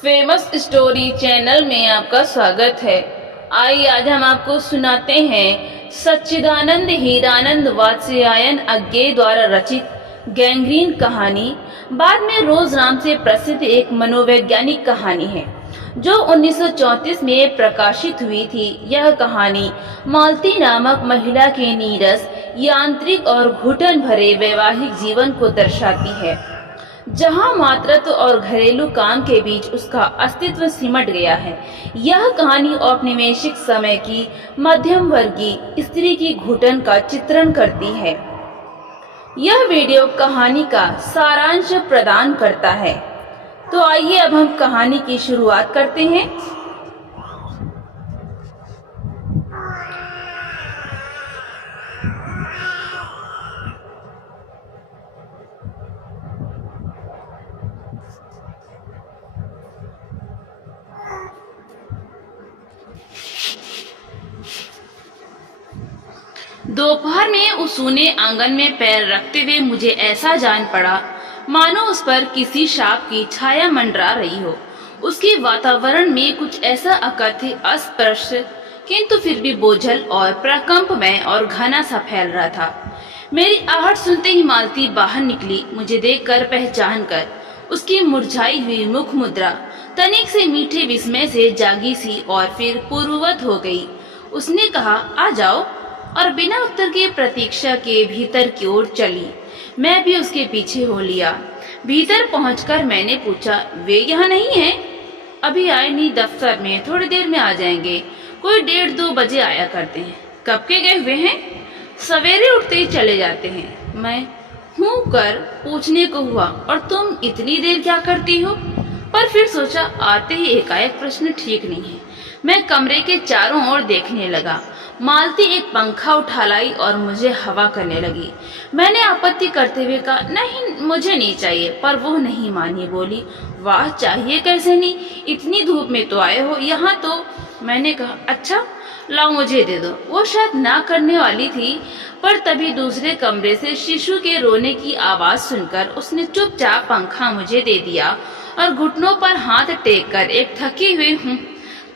Famous story channel में आपका स्वागत है। आइए आज हम आपको सुनाते हैं सच्चिदानंद हीरानंद वात्स्यायन अज्ञे द्वारा रचित गैंग्रीन कहानी। बाद में रोज नाम से प्रसिद्ध एक मनोवैज्ञानिक कहानी है जो 1934 में प्रकाशित हुई थी। यह कहानी मालती नामक महिला के नीरस, यांत्रिक और घुटन भरे वैवाहिक जीवन को दर्शाती है, जहां मातृत्व और घरेलू काम के बीच उसका अस्तित्व सिमट गया है। यह कहानी औपनिवेशिक समय की मध्यम वर्गीय स्त्री की घुटन का चित्रण करती है। यह वीडियो कहानी का सारांश प्रदान करता है। तो आइए अब हम कहानी की शुरुआत करते हैं। दोपहर में उस सूने आंगन में पैर रखते हुए मुझे ऐसा जान पड़ा मानो उस पर किसी शाप की छाया मंडरा रही हो। उसके वातावरण में कुछ ऐसा अकथ्य, अस्पष्ट किंतु फिर भी बोझल और प्रकंपमय और घना सा फैल रहा था। मेरी आहट सुनते ही मालती बाहर निकली। मुझे देखकर, पहचान कर उसकी मुरझाई हुई मुख मुद्रा तनिक से मीठे विस्मय से जागी सी और फिर पूर्ववत हो गई। उसने कहा, आ जाओ, और बिना उत्तर के प्रतीक्षा के भीतर की ओर चली। मैं भी उसके पीछे हो लिया। भीतर पहुंचकर मैंने पूछा, वे यहाँ नहीं हैं? अभी आए नहीं, दफ्तर में, थोड़ी देर में आ जाएंगे। कोई 1:30-2 बजे आया करते हैं। कब के गए हुए हैं? सवेरे उठते ही चले जाते हैं। मैं हूँ कर पूछने को हुआ, और तुम इतनी देर क्या करती हो? पर फिर सोचा, आते ही एकाएक प्रश्न ठीक नहीं है। मैं कमरे के चारों ओर देखने लगा। मालती एक पंखा उठा लाई और मुझे हवा करने लगी। मैंने आपत्ति करते हुए कहा, नहीं, मुझे नहीं चाहिए, पर वो नहीं मानी। बोली, वाह, चाहिए कैसे नहीं, इतनी धूप में तो आए हो यहाँ तो। मैंने कहा, अच्छा लाओ, मुझे दे दो। वो शायद ना करने वाली थी, पर तभी दूसरे कमरे से शिशु के रोने की आवाज सुनकर उसने चुपचाप पंखा मुझे दे दिया और घुटनों पर हाथ टेक कर एक थकी हुई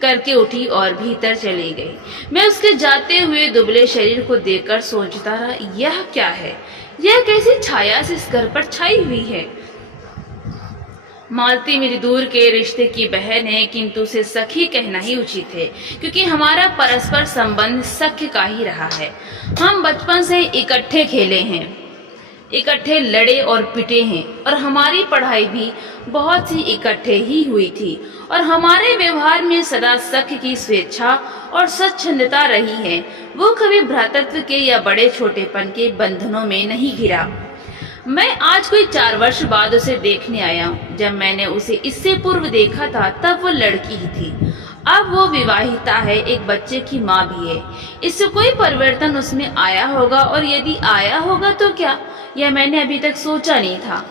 करके उठी और भीतर चली गई। मैं उसके जाते हुए दुबले शरीर को देखकर सोचता रहा, यह क्या है? यह कैसी छाया से इस घर पर छाई हुई है? मालती मेरी दूर के रिश्ते की बहन है, किंतु उसे सखी कहना ही उचित है, क्योंकि हमारा परस्पर संबंध सख्य का ही रहा है। हम बचपन से इकट्ठे खेले हैं, इकट्ठे लड़े और पिटे हैं, और हमारी पढ़ाई भी बहुत सी इकट्ठे ही हुई थी, और हमारे व्यवहार में सदा सख्य की स्वेच्छा और स्वच्छंदता रही है। वो कभी भ्रातृत्व के या बड़े छोटेपन के बंधनों में नहीं घिरा। मैं आज कोई 4 वर्ष बाद उसे देखने आया हूँ। जब मैंने उसे इससे पूर्व देखा था तब वो लड़की ही थी। अब वो विवाहिता है, एक बच्चे की माँ भी है। इससे कोई परिवर्तन उसमें आया होगा, और यदि आया होगा तो क्या, यह मैंने अभी तक सोचा नहीं था।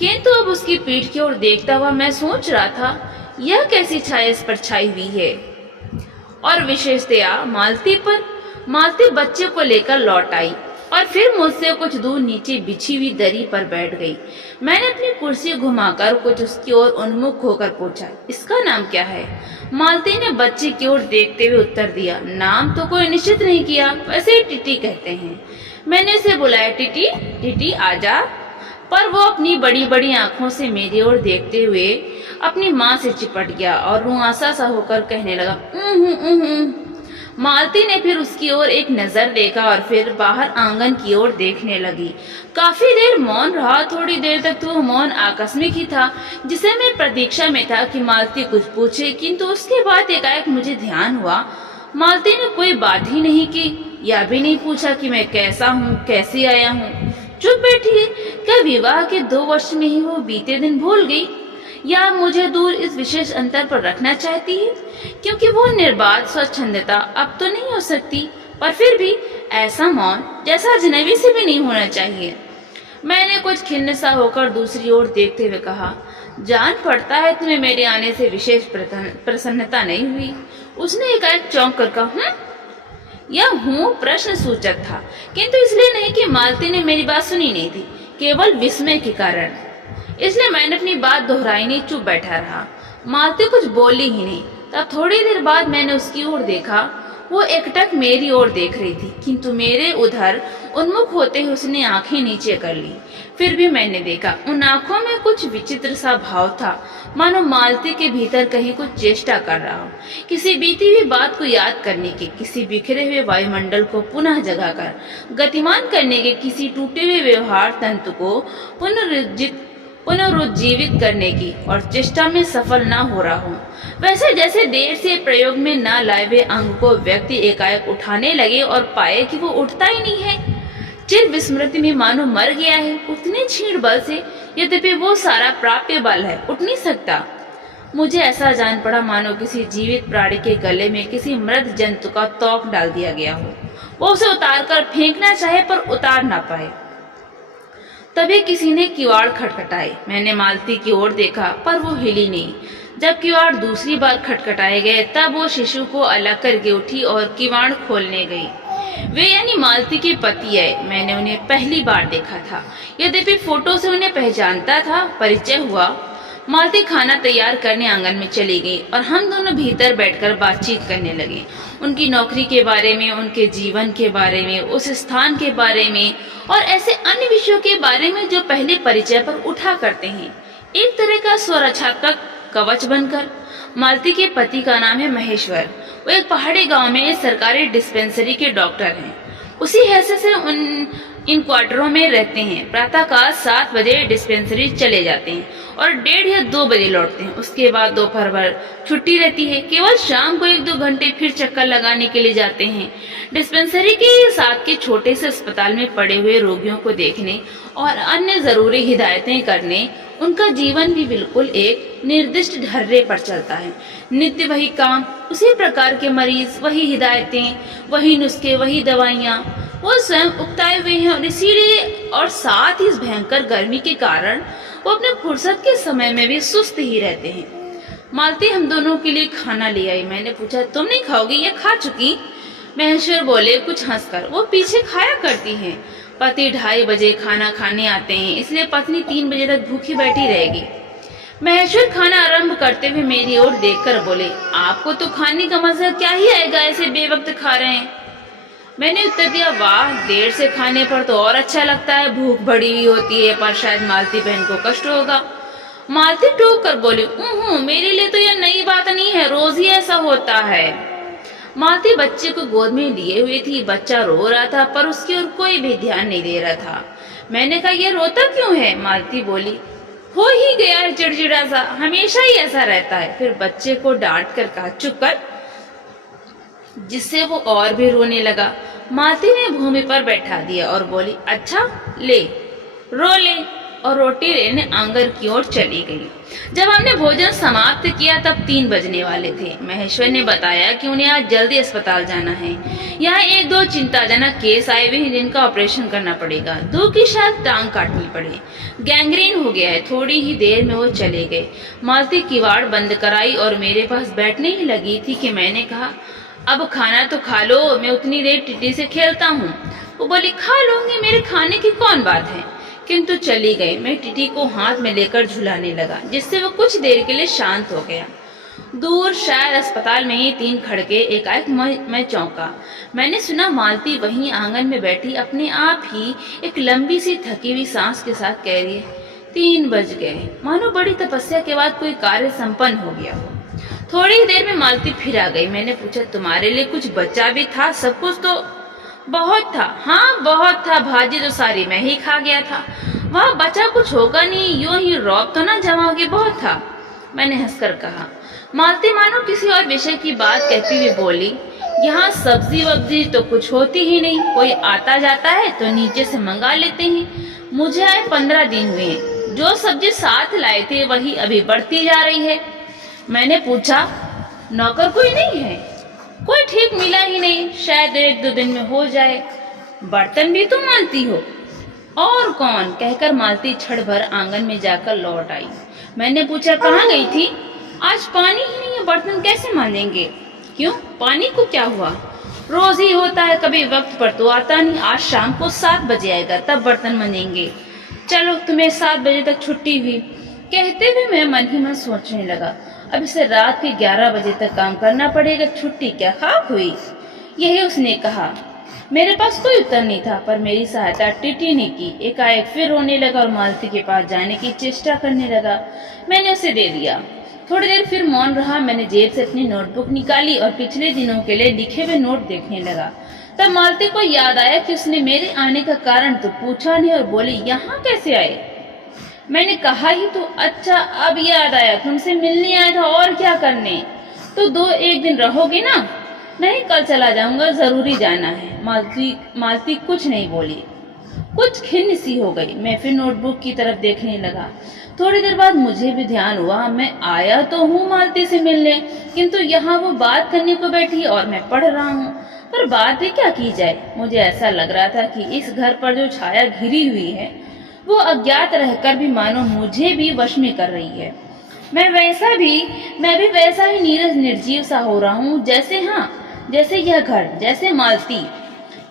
किंतु अब उसकी पीठ की ओर देखता हुआ मैं सोच रहा था, यह कैसी छाया इस पर छाई हुई है, और विशेषतया मालती पर। मालती बच्चे को लेकर लौट आई और फिर मुझसे कुछ दूर नीचे बिछी हुई दरी पर बैठ गई। मैंने अपनी कुर्सी घुमाकर कुछ उसकी ओर उन्मुख होकर पूछा, इसका नाम क्या है? मालती ने बच्चे की ओर देखते हुए उत्तर दिया, नाम तो कोई निश्चित नहीं किया, वैसे टिटी कहते हैं। मैंने उसे बुलाया, टिटी, टिटी आजा। पर वो अपनी बड़ी बड़ी आंखों से मेरी ओर देखते हुए अपनी माँ से चिपट गया और रुआंसा सा होकर कहने लगा, मालती ने फिर उसकी ओर एक नजर देखा और फिर बाहर आंगन की ओर देखने लगी। काफी देर मौन रहा। थोड़ी देर तक तो मौन आकस्मिक ही था, जिसे मैं प्रतीक्षा में था कि मालती कुछ पूछे, किंतु उसके बाद एकाएक मुझे ध्यान हुआ, मालती ने कोई बात ही नहीं की, या भी नहीं पूछा कि मैं कैसा हूँ, कैसे आया हूँ। चुप बैठी है। क्या विवाह के 2 वर्ष में ही वो बीते दिन भूल गई, या मुझे दूर इस विशेष अंतर पर रखना चाहती है? क्योंकि वो निर्बाध स्वच्छंदता अब तो नहीं हो सकती, पर फिर भी ऐसा मौन जैसा अजनबी से भी नहीं होना चाहिए। मैंने कुछ खिन्न सा होकर दूसरी ओर देखते हुए कहा, जान पड़ता है तुम्हें मेरे आने से विशेष प्रसन्नता नहीं हुई। उसने एकाएक चौंक कर कहा, यह हूँ प्रश्न सूचक था, किंतु इसलिए नहीं कि मालती ने मेरी बात सुनी नहीं थी, केवल विस्मय के कारण। इसलिए मैंने अपनी बात दोहराई नहीं, चुप बैठा रहा। मालती कुछ बोली ही नहीं। तब थोड़ी देर बाद मैंने उसकी ओर देखा। वो एकटक मेरी ओर देख रही थी, किंतु मेरे उधर उन्मुख होते ही उसने आंखें नीचे कर ली। फिर भी मैंने देखा, उन आंखों में कुछ विचित्र सा भाव था, मानो मालती के भीतर कहीं कुछ चेष्टा कर रहा हो, किसी बीती हुई बात को याद करने की, किसी बिखरे हुए वायुमंडल को पुनः जगाकर गतिमान करने के, किसी टूटे हुए व्यवहार तंतु को पुनरुज्जीवित करने की और चेष्टा में सफल न हो रहा हो। वैसे जैसे देर से प्रयोग में न लाए हुए अंग को व्यक्ति एकाएक उठाने लगे और पाए कि वो उठता ही नहीं है, चिर विस्मृति में मानो मर गया है, उतने क्षीण बल से, यद्यपि वो सारा प्राप्य बल है, उठ नहीं सकता। मुझे ऐसा जान पड़ा मानो किसी जीवित प्राणी के गले में किसी मृत जंतु का तोक डाल दिया गया हो। वो उसे उतार कर फेंकना चाहे पर उतार ना पाए। तभी किसी ने किवाड़ खटखटाए। मैंने मालती की ओर देखा पर वो हिली नहीं। जब किवाड़ दूसरी बार खटखटाए गए तब वो शिशु को अलग करके उठी और किवाड़ खोलने गई। वे यानी मालती के पति है। मैंने उन्हें पहली बार देखा था, यद्यपि फोटो से उन्हें पहचानता था। परिचय हुआ। मालती खाना तैयार करने आंगन में चली गई और हम दोनों भीतर बैठकर बातचीत करने लगे, उनकी नौकरी के बारे में, उनके जीवन के बारे में, उस स्थान के बारे में और ऐसे अन्य विषयों के बारे में जो पहले परिचय पर उठा करते हैं, एक तरह का स्वरक्षात्मक कवच बनकर। मालती के पति का नाम है महेश्वर। वो एक पहाड़ी गांव में सरकारी डिस्पेंसरी के डॉक्टर हैं। उसी हैसियत से इन क्वार्टरों में रहते हैं। प्रातःकाल 7 बजे डिस्पेंसरी चले जाते हैं और 1:30 या 2 बजे लौटते हैं। उसके बाद दोपहर भर छुट्टी रहती है। केवल शाम को 1-2 घंटे फिर चक्कर लगाने के लिए जाते हैं। डिस्पेंसरी के साथ के छोटे से अस्पताल में पड़े हुए रोगियों को देखने और अन्य जरूरी हिदायतें करने उनका जीवन भी बिल्कुल एक निर्दिष्ट ढर्रे पर चलता है। नित्य वही काम, उसी प्रकार के मरीज, वही हिदायतें, वही नुस्खे, वही दवाइयाँ। वो स्वयं उकताए हुए हैं और इसीलिए और साथ ही इस भयंकर गर्मी के कारण वो अपने फुर्सत के समय में भी सुस्त ही रहते हैं। मालती हम दोनों के लिए खाना ले आई। मैंने पूछा, तुम नहीं खाओगी या खा चुकी? महेश्वर बोले कुछ हंसकर, वो पीछे खाया करती हैं। पति 2:30 बजे खाना खाने आते हैं, इसलिए पत्नी 3 बजे तक भूखी बैठी रहेगी। महेश्वर खाना आरंभ करते हुए मेरी ओर देखकर बोले, आपको तो खाने का मजा क्या ही आएगा, ऐसे बेवक्त खा रहे हैं। मैंने उत्तर दिया, वाह, देर से खाने पर तो और अच्छा लगता है, भूख बड़ी हुई होती है, पर शायद मालती बहन को कष्ट होगा। मालती टोक कर बोली, मेरे लिए तो यह नई बात नहीं है, रोज ही ऐसा होता है। मालती बच्चे को गोद में लिए हुई थी। बच्चा रो रहा था पर उसकी ओर कोई भी ध्यान नहीं दे रहा था। मैंने कहा, यह रोता क्यों है? मालती बोली, हो ही गया है चिड़चिड़ा सा, हमेशा ही ऐसा रहता है। फिर बच्चे को डांट कर कहा, चुप कर, जिससे वो और भी रोने लगा। मालती ने भूमि पर बैठा दिया और बोली, अच्छा ले, रो ले, और रोटी लेने आंगन की ओर चली गई। जब हमने भोजन समाप्त किया तब 3 बजने वाले थे। महेश्वर ने बताया कि उन्हें आज जल्दी अस्पताल जाना है। यहाँ 1-2 चिंताजनक केस आए हुए हैं जिनका ऑपरेशन करना पड़ेगा। 2 की शायद टांग काटनी पड़े, गैंग्रीन हो गया है। थोड़ी ही देर में वो चले गए। मालती किवाड़ बंद कराई और मेरे पास बैठने ही लगी थी कि मैंने कहा, अब खाना तो खा लो, मैं उतनी देर टिटी से खेलता हूँ। वो बोली, खा लूंगी, मेरे खाने की कौन बात है। किंतु चली गई। मैं टिटी को हाथ में लेकर झुलाने लगा, जिससे वो कुछ देर के लिए शांत हो गया। दूर शायद अस्पताल में ही 3 खड़के। एकाएक मैं चौंका। मैंने सुना मालती वहीं आंगन में बैठी अपने आप ही एक लंबी सी थकी हुई सांस के साथ कह रही है, 3 बज गए, मानो बड़ी तपस्या के बाद कोई कार्य संपन्न हो गया हो। थोड़ी देर में मालती फिर आ गई। मैंने पूछा, तुम्हारे लिए कुछ बचा भी था? सब कुछ तो बहुत था। हाँ, बहुत था, भाजी तो सारी मैं ही खा गया था। वह बचा कुछ होगा नहीं, यूं ही रौब तो ना जमाओगे, बहुत था, मैंने हंसकर कहा। मालती मानो किसी और विषय की बात कहती हुई बोली, यहाँ सब्जी वब्जी तो कुछ होती ही नहीं, कोई आता जाता है तो नीचे से मंगा लेते हैं। मुझे आए 15 दिन हुए, जो सब्जी साथ लाए थे वही अभी बढ़ती जा रही है। मैंने पूछा, नौकर कोई नहीं है? कोई ठीक मिला ही नहीं, शायद 1-2 दिन में हो जाए। बर्तन भी तुम मानती हो? और कौन, कहकर मालती क्षण भर आंगन में जाकर लौट आई। मैंने पूछा, कहाँ गई थी? आज पानी ही नहीं है, बर्तन कैसे मांजेंगे? क्यों, पानी को क्या हुआ? रोज ही होता है, कभी वक्त पर तो आता नहीं। आज शाम को 7 बजे आएगा, तब बर्तन मांजेंगे। चलो, तुम्हें 7 बजे तक छुट्टी हुई। कहते हुए मैं मन ही मन सोचने लगा, अब इसे रात के 11 बजे तक काम करना पड़ेगा, छुट्टी क्या खाक हुई। यही उसने कहा। मेरे पास कोई उत्तर नहीं था, पर मेरी सहायता टीटी ने की। एकाएक फिर रोने लगा और मालती के पास जाने की चेष्टा करने लगा। मैंने उसे दे दिया। थोड़ी देर फिर मौन रहा। मैंने जेब से अपनी नोटबुक निकाली और पिछले दिनों के लिए लिखे हुए नोट देखने लगा। तब मालती को याद आया कि उसने मेरे आने का कारण तो पूछा नहीं और बोली, यहाँ कैसे आए। मैंने कहा ही तो, अच्छा अब याद आया, तुमसे मिलने आया था और क्या करने। तो 2-1 दिन रहोगे ना। नहीं, कल चला जाऊंगा, जरूरी जाना है। मालती कुछ नहीं बोली, कुछ खिन्न सी हो गई। मैं फिर नोटबुक की तरफ देखने लगा। थोड़ी देर बाद मुझे भी ध्यान हुआ, मैं आया तो हूँ मालती से मिलने, किंतु यहाँ वो बात करने को बैठी और मैं पढ़ रहा हूँ। पर बात भी क्या की जाए। मुझे ऐसा लग रहा था कि इस घर पर जो छाया घिरी हुई है वो अज्ञात रहकर भी मानो मुझे भी वश में कर रही है। मैं भी वैसा ही नीरस निर्जीव सा हो रहा हूँ, जैसे यह घर, जैसे मालती।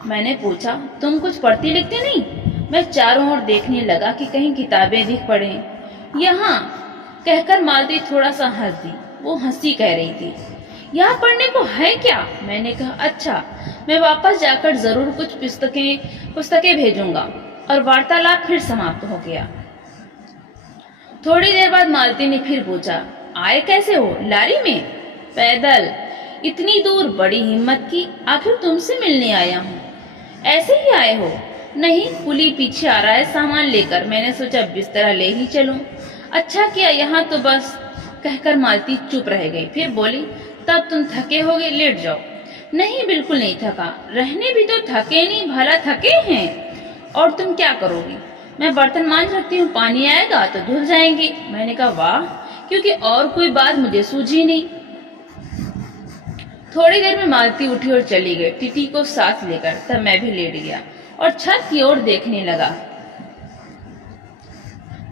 मैंने पूछा, तुम कुछ पढ़ती लिखती नहीं। मैं चारों ओर देखने लगा कि कहीं किताबें दिख पड़े। यहाँ कहकर मालती थोड़ा सा हंस दी। वो हंसी कह रही थी, यहाँ पढ़ने को है क्या। मैंने कहा, अच्छा, मैं वापस जाकर जरूर कुछ पुस्तकें भेजूंगा। और वार्तालाप फिर समाप्त हो गया। थोड़ी देर बाद मालती ने फिर पूछा, आए कैसे हो। लारी में। पैदल। इतनी दूर, बड़ी हिम्मत की। आखिर तुमसे मिलने आया हूँ। ऐसे ही आए हो। नहीं, कुली पीछे आ रहा है सामान लेकर। मैंने सोचा बिस्तरा ले ही चलूं। अच्छा किया, यहाँ तो बस। कहकर मालती चुप रह गई। फिर बोली, तब तुम थके होगे, लेट जाओ। नहीं, बिल्कुल नहीं थका। रहने भी तो थके नहीं, भला थके हैं। और तुम क्या करोगी। मैं बर्तन मांज रखती हूँ, पानी आएगा तो धुल जाएंगे। मैंने कहा, वाह, क्योंकि और कोई बात मुझे सूझी नहीं। थोड़ी देर में मालती उठी और चली गई, टीटी को साथ लेकर। तब मैं भी लेट गया और छत की ओर देखने लगा।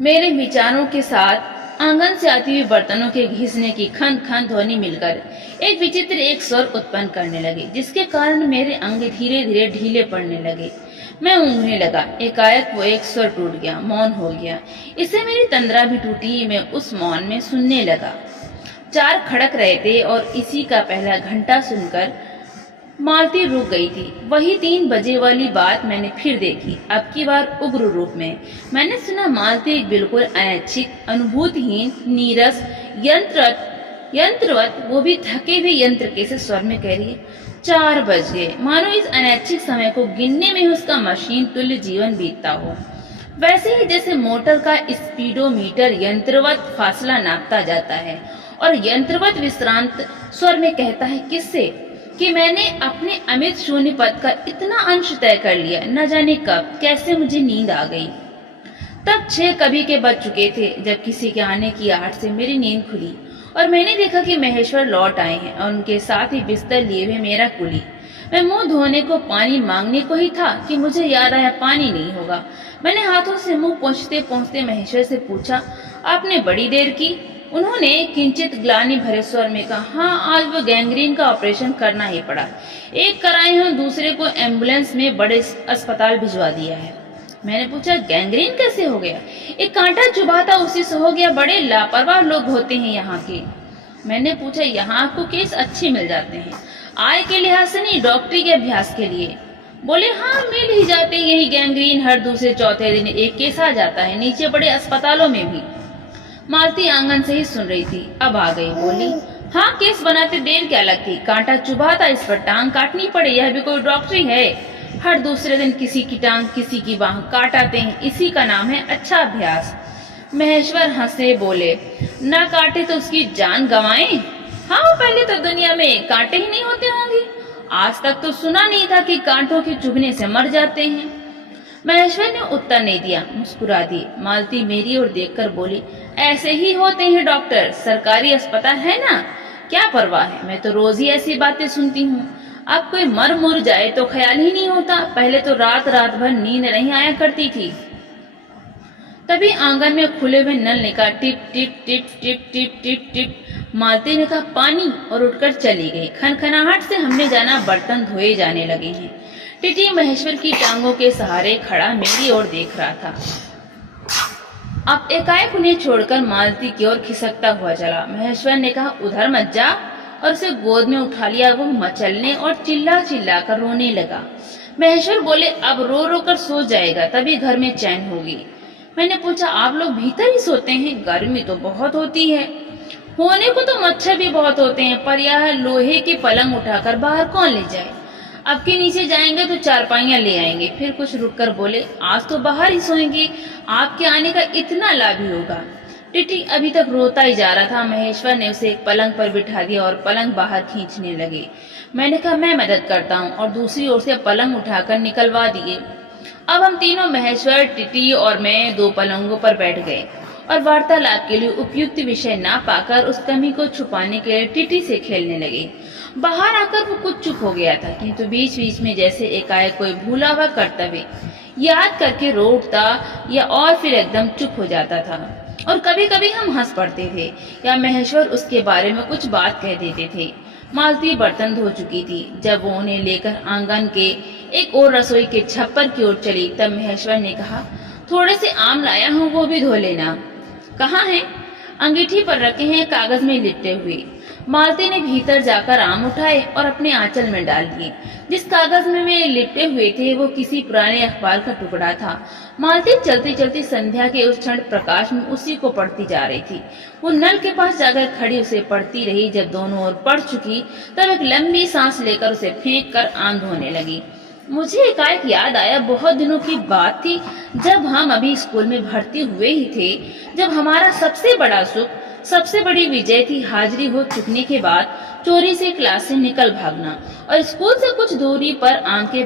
मेरे विचारों के साथ आंगन से आती हुई बर्तनों के घिसने की खन खन ध्वनि मिलकर एक विचित्र एक स्वर उत्पन्न करने लगे, जिसके कारण मेरे अंग धीरे धीरे ढीले पड़ने लगे। मैं ऊँघने लगा। एकाएक वो एक स्वर टूट गया, मौन हो गया। इससे मेरी तंद्रा भी टूटी। मैं उस मौन में सुनने लगा। 4 खड़क रहे थे और इसी का पहला घंटा सुनकर मालती रुक गई थी। वही 3 बजे वाली बात मैंने फिर देखी, अब की बार उग्र रूप में। मैंने सुना मालती एक बिल्कुल अनैच्छिक, अनुभूतिहीन, नीरस, यंत्रवत, वो भी थके हुए यंत्र के से स्वर में कह रही है, 4 बज गए। मानो इस अनैच्छिक समय को गिनने में उसका मशीन तुल्य जीवन बीतता हो। वैसे ही जैसे मोटर का स्पीडोमीटर यंत्रवत फासला नापता जाता है और यंत्रवत विश्रांत स्वर में कहता है, किससे, कि मैंने अपने अमित शून्य पद का इतना अंश तय कर लिया। न जाने कब कैसे मुझे नींद आ गई। तब 6 कभी के बज चुके थे जब किसी के आने की आहट से मेरी नींद खुली और मैंने देखा कि महेश्वर लौट आए हैं और उनके साथ ही बिस्तर लिए हुए मेरा कुली। मैं मुंह धोने को पानी मांगने को ही था कि मुझे याद आया पानी नहीं होगा। मैंने हाथों से मुंह पोंछते पोंछते महेश्वर से पूछा, आपने बड़ी देर की। उन्होंने किंचित ग्लानि भरे स्वर में कहा, हाँ, आज वो गैंग्रीन का ऑपरेशन करना ही पड़ा। एक कराए हो, दूसरे को एम्बुलेंस में बड़े अस्पताल भिजवा दिया है। मैंने पूछा, गैंग्रीन कैसे हो गया। एक कांटा चुभा था, उसी से हो गया। बड़े लापरवाह लोग होते हैं यहाँ के। मैंने पूछा, यहाँ आपको केस अच्छे मिल जाते हैं। आय के लिहाज से नहीं, डॉक्टरी के अभ्यास के लिए। बोले, हाँ, मिल ही जाते हैं। यही गैंग्रीन हर दूसरे चौथे दिन एक केस आ जाता है, नीचे बड़े अस्पतालों में भी। मालती आंगन से ही सुन रही थी, अब आ गई। बोली, हाँ, केस बनाते देर क्या लगती। कांटा चुभा था, इस पर टांग काटनी पड़े, यह भी कोई डॉक्टरी है। हर दूसरे दिन किसी की टांग, किसी की बाह काट आते हैं, इसी का नाम है अच्छा अभ्यास। महेश्वर हंसे बोले, ना काटे तो उसकी जान गंवाएं। हाँ, पहले तो दुनिया में कांटे ही नहीं होते होंगे। आज तक तो सुना नहीं था कि कांटों के चुभने से मर जाते हैं। महेश्वर ने उत्तर नहीं दिया, मुस्कुरा दी। मालती मेरी ओर देखकर बोली, ऐसे ही होते हैं डॉक्टर, सरकारी अस्पताल है ना, क्या परवाह है। मैं तो रोज ही ऐसी बातें सुनती हूँ। अब कोई मर मुर जाए तो ख्याल ही नहीं होता। पहले तो रात रात भर नींद नहीं आया करती थी। तभी आंगन में खुले हुए नल ने कहा, tip tip tip tip tip tip tip. Malti ने कहा, पानी, और उठकर चली गई। खनखनाहट से हमने जाना बर्तन धोए जाने लगे हैं। टिटी महेश्वर की टांगों के सहारे खड़ा मेरी ओर देख रहा था। अब एकाएक उन्हें छोड़कर मालती की ओर खिसकता हुआ चला। महेश्वर ने कहा, उधर मत जा, और उसे गोद में उठा लिया। वो मचलने और चिल्ला चिल्ला कर रोने लगा। महेश्वर बोले, अब रो रो कर सो जाएगा, तभी घर में चैन होगी। मैंने पूछा, आप लोग भीतर ही सोते हैं? गर्मी तो बहुत होती है। होने को तो मच्छर भी बहुत होते हैं, पर यह लोहे की पलंग उठाकर बाहर कौन ले जाए। अब के नीचे जाएंगे तो चारपाइयां ले आएंगे। फिर कुछ रुककर बोले, आज तो बाहर ही सोएंगे, आपके आने का इतना लाभ ही होगा। टिटी अभी तक रोता ही जा रहा था। महेश्वर ने उसे एक पलंग पर बिठा दिया और पलंग बाहर खींचने लगे। मैंने कहा, मैं मदद करता हूँ, और दूसरी ओर से पलंग उठाकर निकलवा दिए। अब हम तीनों, महेश्वर, टिटी और मैं, दो पलंगों पर बैठ गए और वार्तालाप के लिए उपयुक्त विषय ना पाकर उस कमी को छुपाने के लिए टिटी से खेलने लगे। बाहर आकर वो कुछ चुप हो गया था, किंतु बीच बीच में जैसे एकाएक कोई भूला हुआ कर्तव्य याद करके रो उठता या और फिर एकदम चुप हो जाता था। और कभी कभी हम हंस पड़ते थे या महेश्वर उसके बारे में कुछ बात कह देते थे। मालती बर्तन धो चुकी थी। जब वो उन्हें लेकर आंगन के एक और रसोई के छप्पर की ओर चली, तब महेश्वर ने कहा, थोड़े से आम लाया हूँ, वो भी धो लेना। कहाँ है? अंगीठी पर रखे हैं, कागज में लिपटे हुए। मालती ने भीतर जाकर आम उठाए और अपने आंचल में डाल दिए। जिस कागज में वे लिपटे हुए थे वो किसी पुराने अखबार का टुकड़ा था। मालती चलती चलती संध्या के उस क्षण प्रकाश में उसी को पढ़ती जा रही थी। वो नल के पास जाकर खड़ी उसे पढ़ती रही। जब दोनों ओर पढ़ चुकी तब एक लंबी सांस लेकर उसे फेंक कर आम धोने लगी। मुझे एकाएक याद आया, बहुत दिनों की बात थी जब हम अभी स्कूल में भर्ती हुए ही थे, जब हमारा सबसे बड़ा सुख, सबसे बड़ी विजय थी हाजिरी हो चुकने के बाद चोरी से क्लास से निकल भागना और स्कूल से कुछ दूरी पर आम के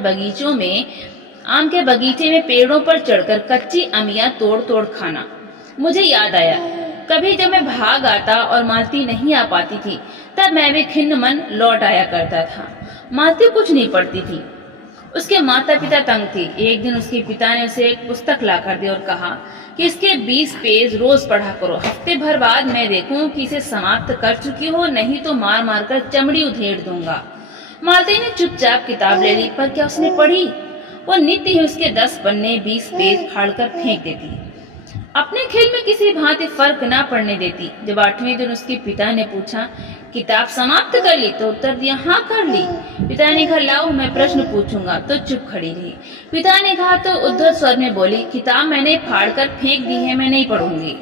बगीचे में पेड़ों पर चढ़कर कच्ची अमियां तोड़ तोड़ खाना। मुझे याद आया, कभी जब मैं भाग आता और मालती नहीं आ पाती थी तब मैं भी खिन्न मन लौट आया करता था। मालती कुछ नहीं पढ़ती थी, उसके माता पिता तंग थे। एक दिन उसके पिता ने उसे एक पुस्तक ला कर दी और कहा कि इसके 20 पेज रोज पढ़ा करो। हफ्ते भर बाद मैं देखूं कि इसे समाप्त कर चुकी हो, नहीं तो मार मार कर चमड़ी उधेड़ दूंगा। मालती ने चुपचाप किताब ले ली, पर क्या उसने पढ़ी? वो नित्य ही उसके 10 पन्ने 20 पेज फाड़ कर फेंक देती, अपने खेल में किसी भांति फर्क ना पड़ने देती। जब 8वें दिन उसके पिता ने पूछा, किताब समाप्त कर ली? तो उत्तर दिया, हाँ कर ली। पिता ने कहा, लाओ मैं प्रश्न पूछूंगा। तो चुप खड़ी रही। पिता ने कहा तो उद्धत स्वर में बोली, किताब मैंने फाड़ कर फेंक दी है, मैं नहीं पढ़ूंगी।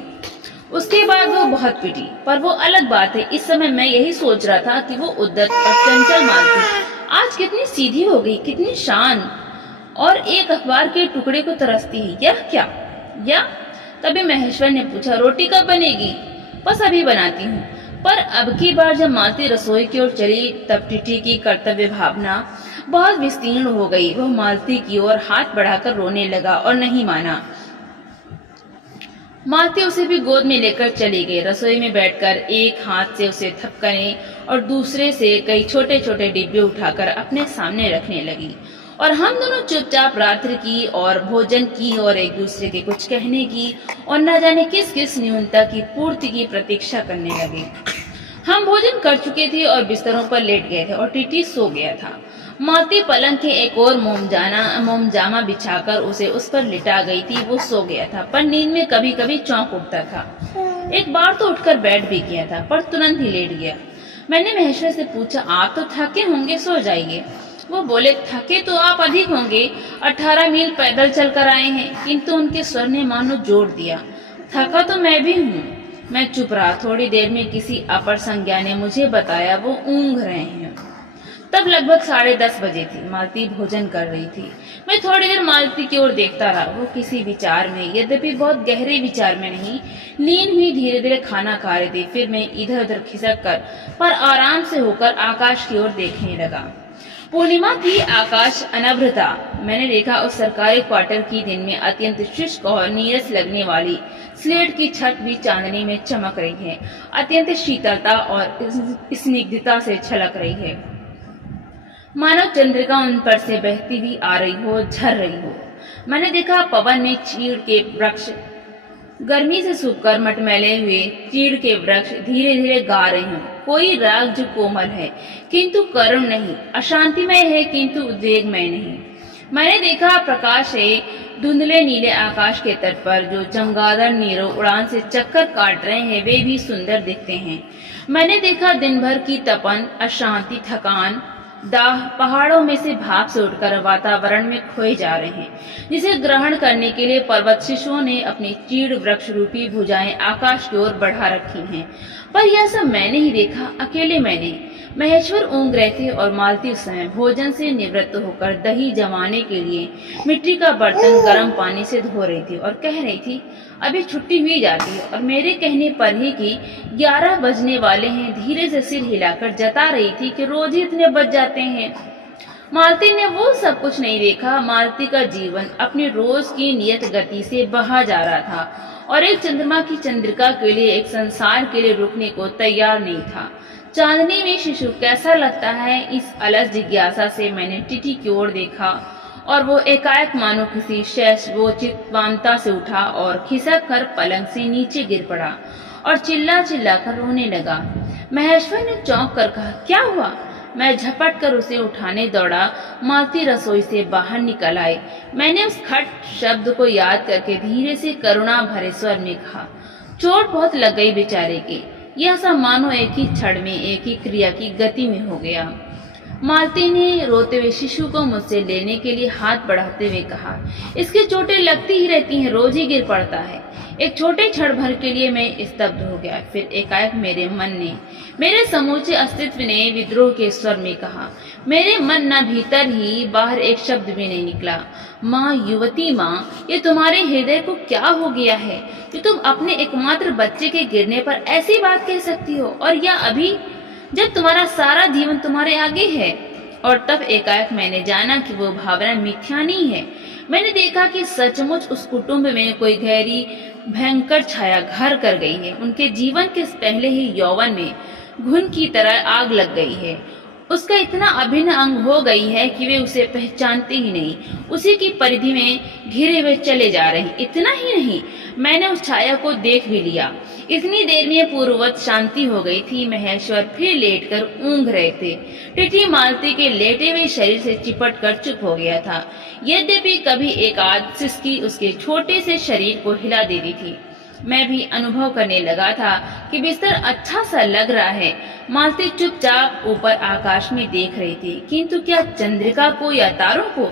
उसके बाद वो बहुत पिटी, पर वो अलग बात है। इस समय मैं यही सोच रहा था कि वो उद्धत और चंचल मालती आज कितनी सीधी हो गई, कितनी शान, और एक अखबार के टुकड़े को तरसती है। यह क्या? या तभी महेश्वर ने पूछा, रोटी कब बनेगी? बस अभी बनाती हूँ। पर अब की बार जब मालती रसोई की ओर चली तब टिटी की कर्तव्य भावना बहुत विस्तीर्ण हो गई। वह मालती की ओर हाथ बढ़ाकर रोने लगा और नहीं माना। मालती उसे भी गोद में लेकर चली गई। रसोई में बैठकर एक हाथ से उसे थपकने और दूसरे से कई छोटे छोटे डिब्बे उठाकर अपने सामने रखने लगी और हम दोनों चुपचाप रात्रि की और भोजन की और एक दूसरे के कुछ कहने की और न जाने किस किस न्यूनता की पूर्ति की प्रतीक्षा करने लगे। हम भोजन कर चुके थे और बिस्तरों पर लेट गए थे और टीटी सो गया था। मालती पलंग के एक और मोमजामा बिछाकर उसे उस पर लिटा गई थी। वो सो गया था, पर नींद में कभी कभी चौंक उठता था। एक बार तो उठकर बैठ भी गया था, पर तुरंत ही लेट गया। मैंने महेश्वर से पूछा, आप तो थके होंगे, सो जाइए। वो बोले, थके तो आप अधिक होंगे, 18 मील पैदल चलकर आए हैं। किंतु उनके स्वर ने मानो जोड़ दिया, थका तो मैं भी हूँ। मैं चुप रहा। थोड़ी देर में किसी अपर संज्ञा ने मुझे बताया वो ऊँघ रहे हैं। तब लगभग 10:30 बजे थी। मालती भोजन कर रही थी। मैं थोड़ी देर मालती की ओर देखता रहा। वो किसी विचार में, यद्यपि बहुत गहरे विचार में नहीं, लीन हुई धीरे धीरे खाना खा रही थी। फिर मैं इधर उधर खिसक कर पर आराम से होकर आकाश की ओर देखने लगा। पूर्णिमा थी, आकाश अनभ्र था। मैंने देखा उस सरकारी क्वार्टर की दिन में अत्यंत शुष्क और नीरस लगने वाली स्लेट की छत भी चांदनी में चमक रही है, अत्यंत शीतलता और स्निग्धता से छलक रही है, मानो चंद्रिका उन पर से बहती हुई आ रही हो, झर रही हो। मैंने देखा पवन में चीड़ के वृक्ष गर्मी से सूखकर मटमैले हुए चीड़ के वृक्ष धीरे धीरे गा रहे हैं। कोई राग जो कोमल है किंतु करुण नहीं, अशांतिमय है किंतु उद्वेगमय नहीं। मैंने देखा प्रकाश से धुंधले नीले आकाश के तट पर जो चमगादड़ नीरो उड़ान से चक्कर काट रहे हैं वे भी सुंदर दिखते हैं। मैंने देखा दिन भर की तपन, अशांति, थकान, दाह पहाड़ों में से भाप से उठकर वातावरण में खोए जा रहे हैं, जिसे ग्रहण करने के लिए पर्वत शिशुओं ने अपनी चीड़ वृक्ष रूपी भुजाएं आकाश की ओर बढ़ा रखी हैं। पर यह सब मैंने ही देखा, अकेले मैंने। महेश्वर ऊँघ रहे थे और मालती उस समय भोजन से निवृत्त होकर दही जमाने के लिए मिट्टी का बर्तन गर्म पानी से धो रही थी और कह रही थी, अभी छुट्टी हुई जाती है। और मेरे कहने पर ही कि 11 बजने वाले हैं, धीरे से सिर हिलाकर जता रही थी कि रोज ही इतने बज जाते हैं। मालती ने वो सब कुछ नहीं देखा। मालती का जीवन अपनी रोज की नियत गति से बहा जा रहा था और एक चंद्रमा की चंद्रिका के लिए, एक संसार के लिए रुकने को तैयार नहीं था। चांदनी में शिशु कैसा लगता है, इस अलस जिज्ञासा से मैंने टिटी की ओर देखा और वो एकाएक मानो किसी शैशवोचित वामता से उठा और खिसक कर पलंग से नीचे गिर पड़ा और चिल्ला चिल्ला कर रोने लगा। महेश्वर ने चौंक कर कहा, क्या हुआ? मैं झपट कर उसे उठाने दौड़ा। मालती रसोई से बाहर निकल आई। मैंने उस खट शब्द को याद करके धीरे से करुणा भरे स्वर में कहा, चोट बहुत लग गई बेचारे की। यह सब मानो एक ही क्षण में एक ही क्रिया की गति में हो गया। मालती ने रोते हुए शिशु को मुझसे लेने के लिए हाथ बढ़ाते हुए कहा, इसकी चोटें लगती ही रहती हैं, रोज ही गिर पड़ता है। एक छोटे क्षण भर के लिए मैं स्तब्ध हो गया। फिर एकाएक मेरे मन ने, मेरे समूचे अस्तित्व ने विद्रोह के स्वर में कहा, मेरे मन न भीतर ही बाहर एक शब्द भी नहीं निकला, माँ, युवती माँ, ये तुम्हारे हृदय को क्या हो गया है कि तुम अपने एकमात्र बच्चे के गिरने पर ऐसी बात कह सकती हो, और यह अभी जब तुम्हारा सारा जीवन तुम्हारे आगे है। और तब एकाएक मैंने जाना कि वो भावना मिथ्या नहीं है। मैंने देखा कि सचमुच उस कुटुंब में कोई गहरी भयंकर छाया घर कर गई है। उनके जीवन के पहले ही यौवन में घुन की तरह आग लग गई है। उसका इतना अभिन्न अंग हो गई है कि वे उसे पहचानते ही नहीं, उसी की परिधि में घिरे हुए चले जा रहे हैं। इतना ही नहीं, मैंने उस छाया को देख भी लिया। इतनी देर में पूर्ववत शांति हो गई थी। महेश्वर फिर लेटकर ऊँघ रहे थे। टिटी मालती के लेटे हुए शरीर से चिपट कर चुप हो गया था। यद्यपि कभी एक आध सिसकी उसके छोटे से शरीर को हिला देती थी। मैं भी अनुभव करने लगा था कि बिस्तर अच्छा सा लग रहा है। मालती चुपचाप ऊपर आकाश में देख रही थी, किंतु क्या चंद्रिका को या तारों को।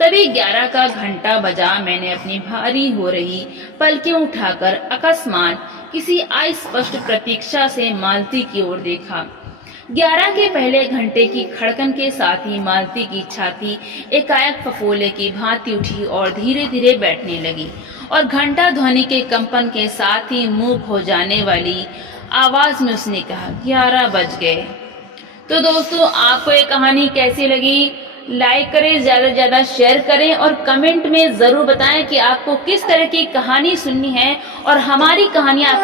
तभी 11 का घंटा बजा। मैंने अपनी भारी हो रही पलकें उठाकर अकस्मात किसी अस्पष्ट प्रतीक्षा से मालती की ओर देखा। 11 के पहले घंटे की खड़कन के साथ ही मालती की छाती एकाएक फफोले की भांति उठी और धीरे धीरे बैठने लगी, और घंटा ध्वनि के कंपन के साथ ही मूक हो जाने वाली आवाज में उसने कहा, 11 बज गए। तो दोस्तों, आपको ये कहानी कैसी लगी? लाइक करें, ज्यादा से ज्यादा शेयर करें और कमेंट में जरूर बताएं कि आपको किस तरह की कहानी सुननी है और हमारी कहानियां